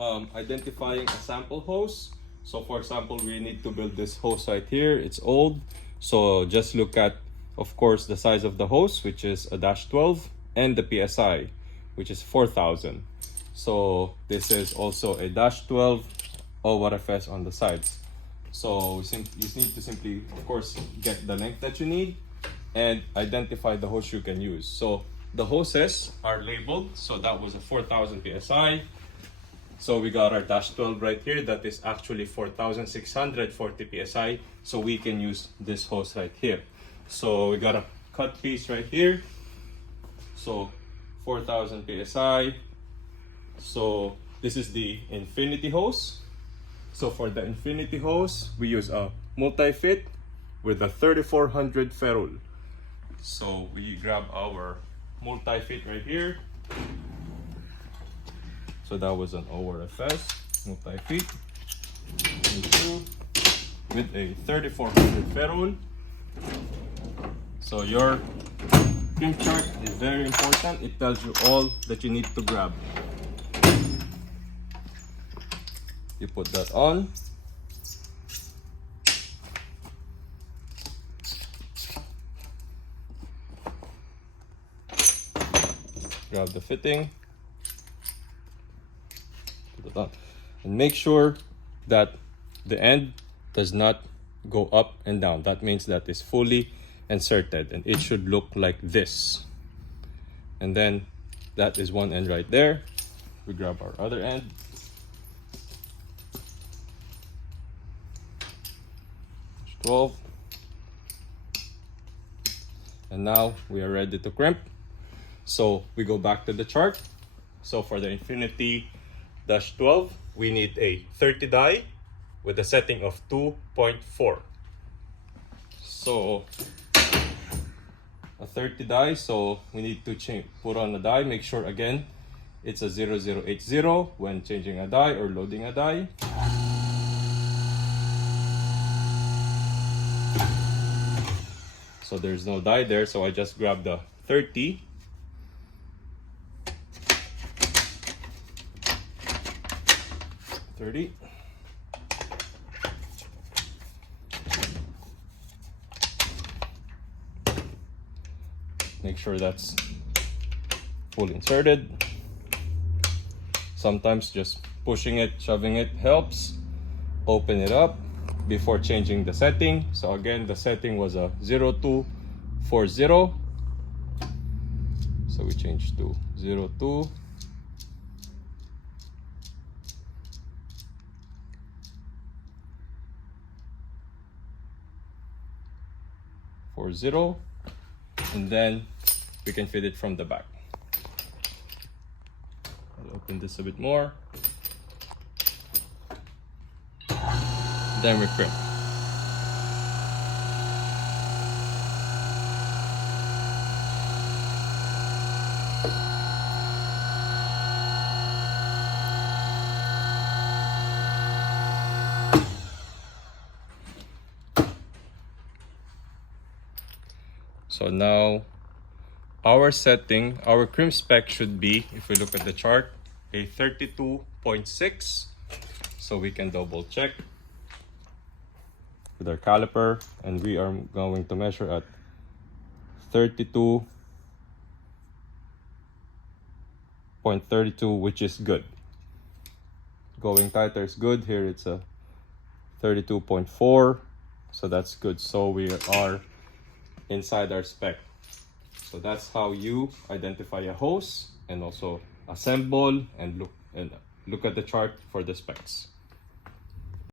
identifying a sample hose. So for example, we need to build this hose right here. It's old, so just look at, of course, the size of the hose, which is a -12, and the PSI, which is 4,000. So this is also a -12 ORFS on the sides. So you need to simply, of course, get the length that you need and identify the hose you can use. So the hoses are labeled. So that was a 4,000 PSI. So we got our -12 right here. That is actually 4,640 PSI. So we can use this hose right here. So we got a cut piece right here. So 4,000 PSI. So this is the infinity hose. So for the infinity hose, we use a multi-fit with a 3400 ferrule. So we grab our multi-fit right here. So that was an ORFS multi-fit with a 3400 ferrule. So your crimp chart is very important. It tells you all that you need to grab. You put that on. Grab the fitting. Put it on. And make sure that the end does not go up and down. That means that it's fully inserted, and it should look like this. And then that is one end right there. We grab our other end. -12. And now we are ready to crimp. So we go back to the chart. So for the infinity -12, we need a 30 die with a setting of 2.4. So a 30 die, so we need to put on a die. Make sure again it's a 0080 when changing a die or loading a die. So there's no die there, so I just grab the 30. Make sure that's fully inserted. Sometimes just pushing it, shoving it helps. Open it up before changing the setting. So again, the setting was a 0240. So we changed to 02. And then we can fit it from the back. I'll open this a bit more. Then we crimp. So now our setting, our crimp spec should be, if we look at the chart, a 32.6. So we can double check with our caliper, and we are going to measure at 32.32, which is good. Going tighter is good. Here it's a 32.4, so that's good. So we are inside our spec. So that's how you identify a hose and also assemble and look at the chart for the specs.